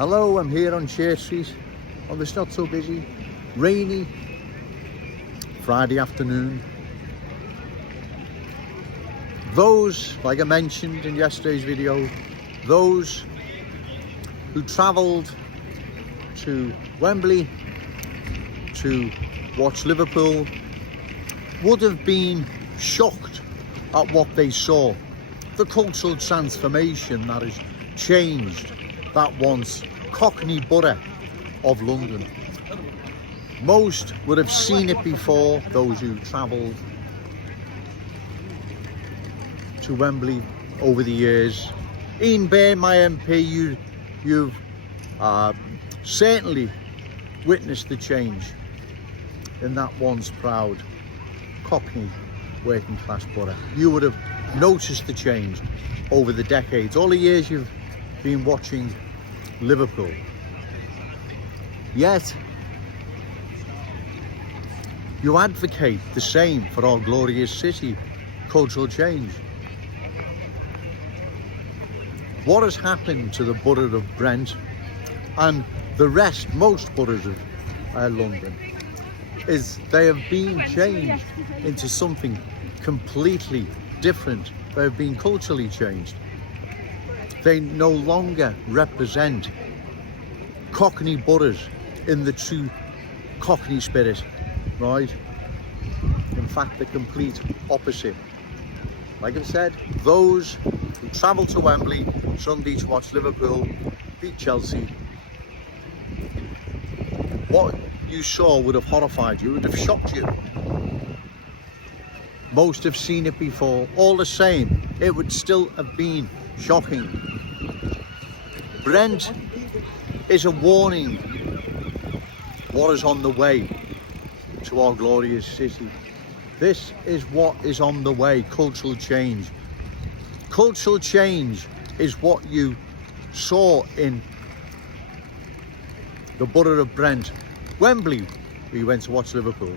Hello, I'm here on Church Street on this not so busy, rainy Friday afternoon. Those, like I mentioned in yesterday's video, those who travelled to Wembley to watch Liverpool would have been shocked at what they saw. The cultural transformation that has changed that once Cockney borough of London. Most would have seen it before, those who travelled to Wembley over the years. Ian Bain, my MP, you've certainly witnessed the change in that once proud Cockney working class borough. You would have noticed the change over the decades, all the years you've been watching Liverpool. Yet you advocate the same for our glorious city, cultural change. What has happened to the borough of Brent and the rest, most boroughs of London, is they have been changed into something completely different. They have been culturally changed. They no longer represent Cockney boroughs in the true Cockney spirit, right? In fact, the complete opposite. Like I said, those who travel to Wembley Sunday to watch Liverpool beat Chelsea, what you saw would have horrified you, would have shocked you. Most have seen it before. All the same, it would still have been shocking. Brent is a warning what is on the way to our glorious city. This is what is on the way, cultural change. Cultural change is what you saw in the borough of Brent. Wembley, we went to watch Liverpool.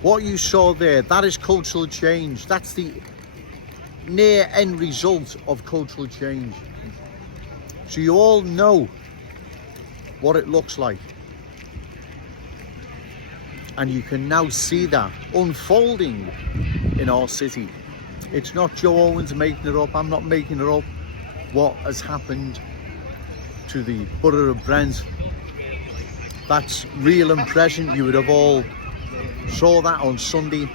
What you saw there, that is cultural change. That's the near end result of cultural change. So you all know what it looks like. And you can now see that unfolding in our city. It's not Joe Owens making it up. I'm not making it up. What has happened to the borough of Brent, that's real and present. You would have all saw that on Sunday.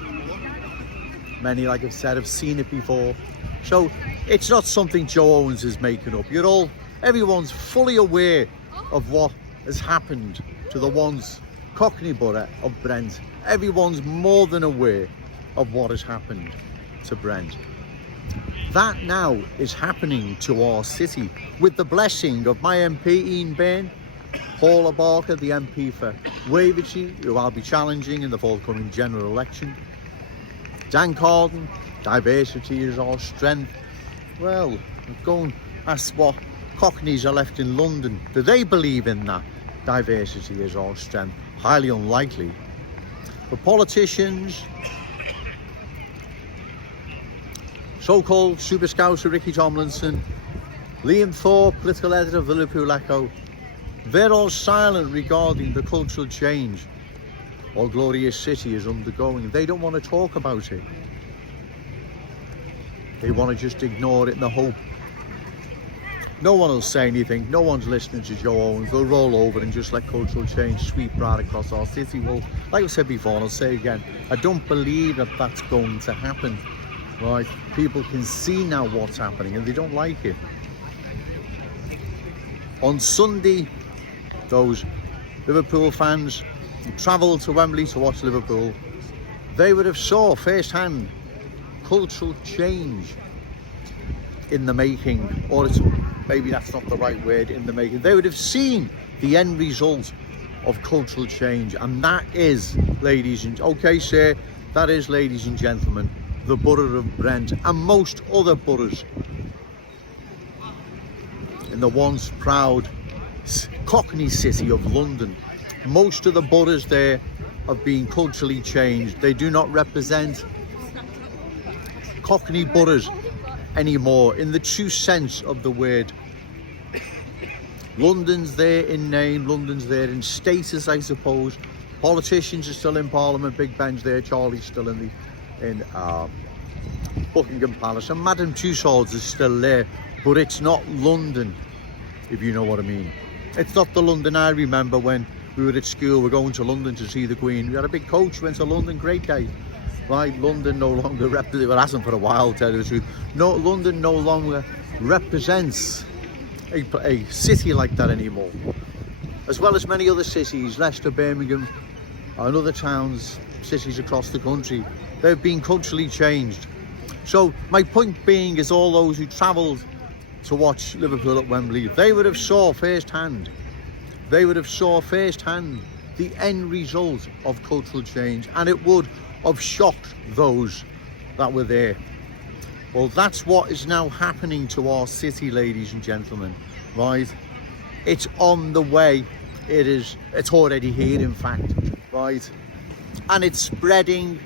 Many, like I've said, have seen it before. So it's not something Joe Owens is making up. Everyone's fully aware of what has happened to the once Cockney borough of Brent. Everyone's more than aware of what has happened to Brent. That now is happening to our city with the blessing of my MP Ian Bain, Paula Barker, the MP for Wavertree, who I'll be challenging in the forthcoming general election. Dan Carden, diversity is our strength. Well, go and ask what Cockneys are left in London. Do they believe in that? Diversity is our strength. Highly unlikely. But politicians, so-called Super Scouser Ricky Tomlinson, Liam Thorpe, political editor of the Liverpool Echo, they're all silent regarding the cultural change our glorious city is undergoing. They don't want to talk about it. They want to just ignore it in the hope no one will say anything. No one's listening to Joe Owens. They'll roll over and just let cultural change sweep right across our city. Well, like I said before, and I'll say again, I don't believe that that's going to happen. Right? People can see now what's happening and they don't like it. On Sunday, those Liverpool fans who travelled to Wembley to watch Liverpool, they would have saw firsthand cultural change in the making, or maybe that's not the right word, in the making. They would have seen the end result of cultural change, and that is, ladies and gentlemen, the borough of Brent and most other boroughs in the once proud Cockney city of London. Most of the boroughs there have been culturally changed. They do not represent Cockney boroughs anymore in the true sense of the word. London's there in name, London's there in status, I suppose. Politicians are still in Parliament, Big Ben's there, Charlie's still in Buckingham Palace, and Madame Tussauds is still there, but it's not London, if you know what I mean. It's not the London I remember when we were at school. We're going to London to see the Queen. We had a big coach, went to London, great day. Right, London no longer represents, well, it hasn't for a while, to tell you the truth. No, London no longer represents a city like that anymore. As well as many other cities, Leicester, Birmingham, and other towns, cities across the country, they've been culturally changed. So my point being is, all those who travelled to watch Liverpool at Wembley, they would have saw firsthand the end result of cultural change, and it would have shocked those that were there. Well, that's what is now happening to our city, ladies and gentlemen, right? It's on the way. It's already here, in fact, right? And it's spreading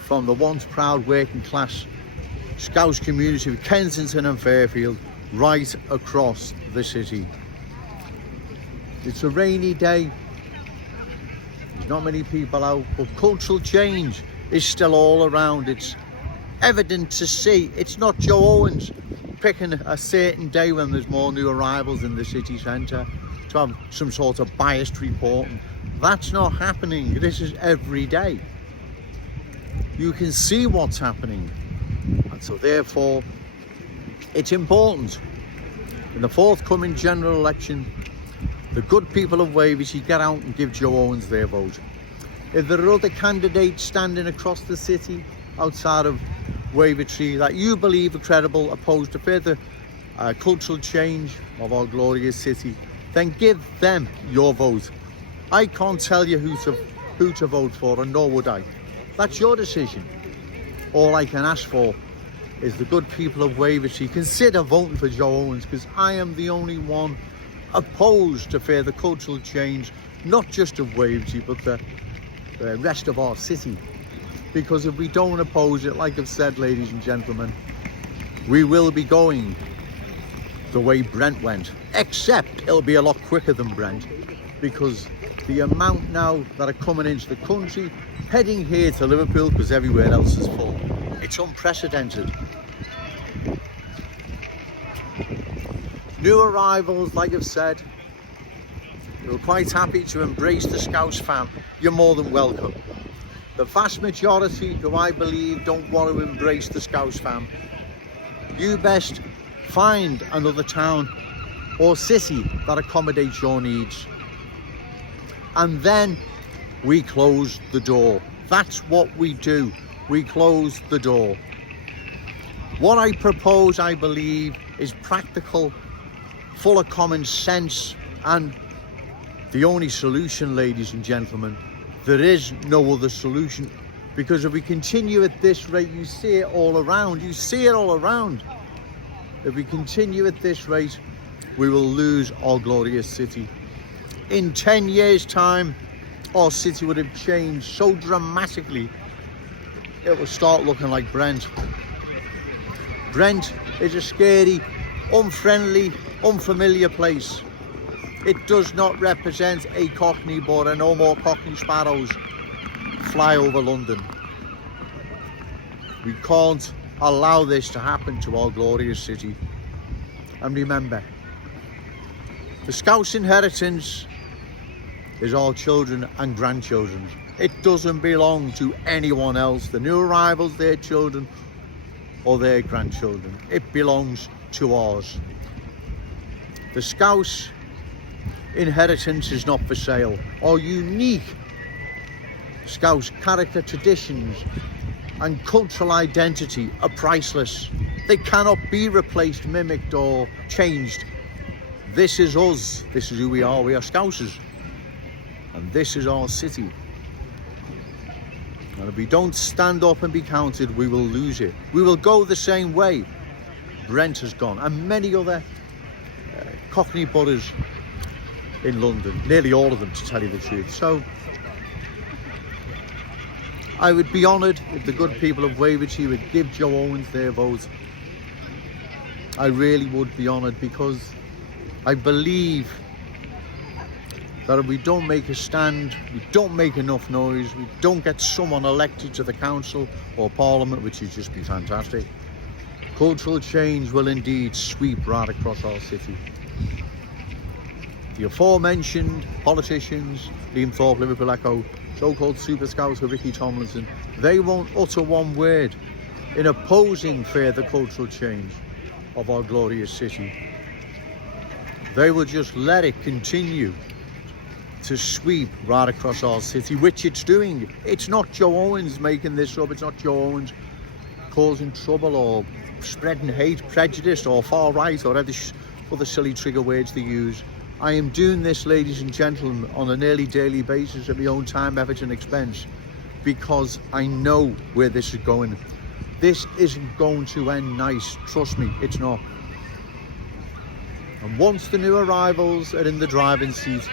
from the once proud working class Scouse community of Kensington and Fairfield right across the city. It's a rainy day, there's not many people out, but cultural change is still all around. It's evident to see. It's not Joe Owens picking a certain day when there's more new arrivals in the city centre to have some sort of biased reporting. That's not happening. This is every day. You can see what's happening, and so therefore it's important in the forthcoming general election the good people of Wavertree get out and give Joe Owens their vote. If there are other candidates standing across the city outside of Wavertree that you believe are credible, opposed to further cultural change of our glorious city, then give them your vote. I can't tell you who to vote for, and nor would I. That's your decision. All I can ask for is the good people of Wavertree consider voting for Joe Owens, because I am the only one opposed to further cultural change, not just of Wavertree but the rest of our city. Because if we don't oppose it, like I've said, ladies and gentlemen, we will be going the way Brent went, except it'll be a lot quicker than Brent, because the amount now that are coming into the country, heading here to Liverpool because everywhere else is full, it's unprecedented. New arrivals, like I've said, you're quite happy to embrace the Scouse fam. You're more than welcome. The vast majority, who I believe don't want to embrace the Scouse fam, you best find another town or city that accommodates your needs. And then we close the door. That's what we do. We close the door. What I propose, I believe, is practical, full of common sense, and the only solution, ladies and gentlemen. There is no other solution, because if we continue at this rate, you see it all around. You see it all around. If we continue at this rate, we will lose our glorious city. In 10 years' time, our city would have changed so dramatically, it will start looking like Brent. Brent is a scary, unfriendly, unfamiliar place. It does not represent a Cockney border. No more Cockney sparrows fly over London. We can't allow this to happen to our glorious city. And remember, the Scouse inheritance is our children and grandchildren. It doesn't belong to anyone else. The new arrivals, their children or their grandchildren. It belongs to ours. The Scouse inheritance is not for sale. Our unique Scouse character, traditions and cultural identity are priceless. They cannot be replaced, mimicked or changed. This is us. This is who we are. We are Scousers. And this is our city. And if we don't stand up and be counted, we will lose it. We will go the same way Brent has gone, and many other Cockney boroughs in London, nearly all of them, to tell you the truth. So I would be honoured if the good people of Wavertree would give Joe Owens their vote. I really would be honoured, because I believe that if we don't make a stand, we don't make enough noise, we don't get someone elected to the council or parliament, which would just be fantastic, cultural change will indeed sweep right across our city. The aforementioned politicians, Liam Thorpe, Liverpool Echo, so-called Super Scouts with Ricky Tomlinson, they won't utter one word in opposing further cultural change of our glorious city. They will just let it continue to sweep right across our city, which it's doing. It's not Joe Owens making this up, it's not Joe Owens causing trouble or spreading hate, prejudice or far right or other silly trigger words they use. I am doing this, ladies and gentlemen, on a nearly daily basis at my own time, effort and expense, because I know where this is going. This isn't going to end nice, trust me, it's not. And once the new arrivals are in the driving seat,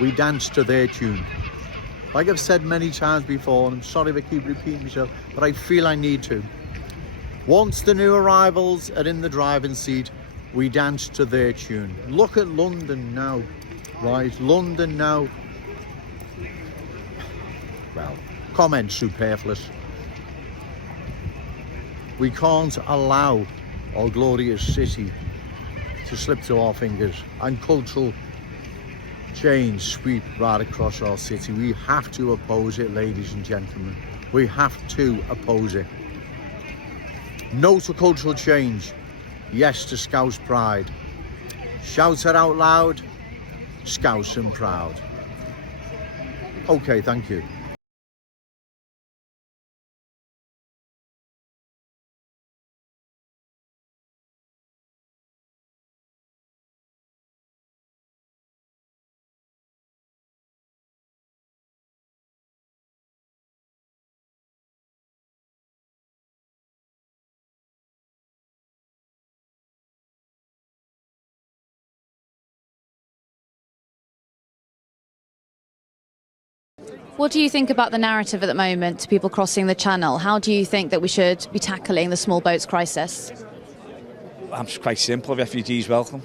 we dance to their tune. Like I've said many times before, and I'm sorry if I keep repeating myself, but I feel I need to. Once the new arrivals are in the driving seat, we dance to their tune. Look at London now, right? London now. Well, comment superfluous. We can't allow our glorious city to slip through our fingers and cultural change sweep right across our city. We have to oppose it, ladies and gentlemen. We have to oppose it. No to cultural change. Yes to Scouse pride. Shout it out loud. Scouse and proud. Okay, thank you. What do you think about the narrative at the moment to people crossing the channel? How do you think that we should be tackling the small boats crisis? I'm quite simple. Refugees welcome.